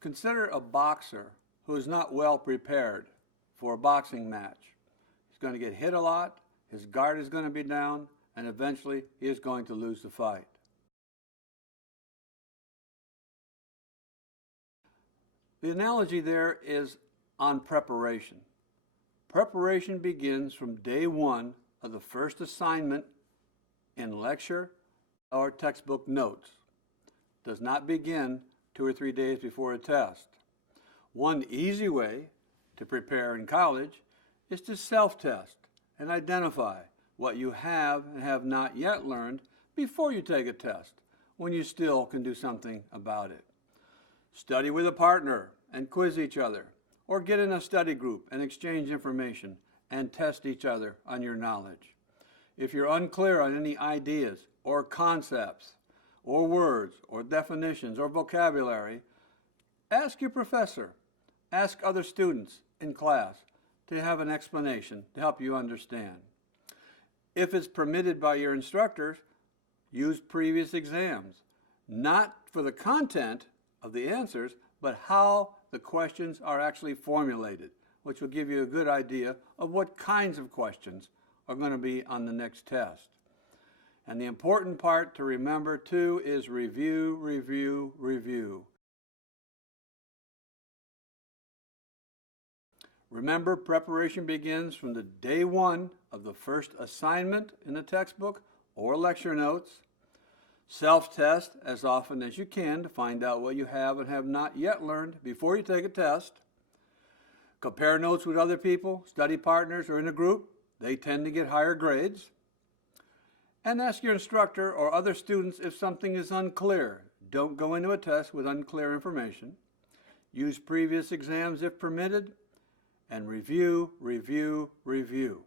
Consider a boxer who is not well prepared for a boxing match. He's going to get hit a lot, his guard is going to be down, and eventually he is going to lose the fight. The analogy there is on preparation. Preparation begins from day one of the first assignment in lecture or textbook notes. It does not begin 2 or 3 days before a test. One easy way to prepare in college is to self-test and identify what you have and have not yet learned before you take a test, when you still can do something about it. Study with a partner and quiz each other, or get in a study group and exchange information and test each other on your knowledge. If you're unclear on any ideas or concepts or words or definitions or vocabulary, ask your professor, ask other students in class to have an explanation to help you understand. If it's permitted by your instructors, use previous exams, not for the content of the answers, but how the questions are actually formulated, which will give you a good idea of what kinds of questions are going to be on the next test. And the important part to remember too is review, review, review. Remember, preparation begins from the day one of the first assignment in the textbook or lecture notes. Self-test as often as you can to find out what you have and have not yet learned before you take a test. Compare notes with other people, study partners, or in a group. They tend to get higher grades. And ask your instructor or other students if something is unclear. Don't go into a test with unclear information. Use previous exams if permitted. And review, review, review.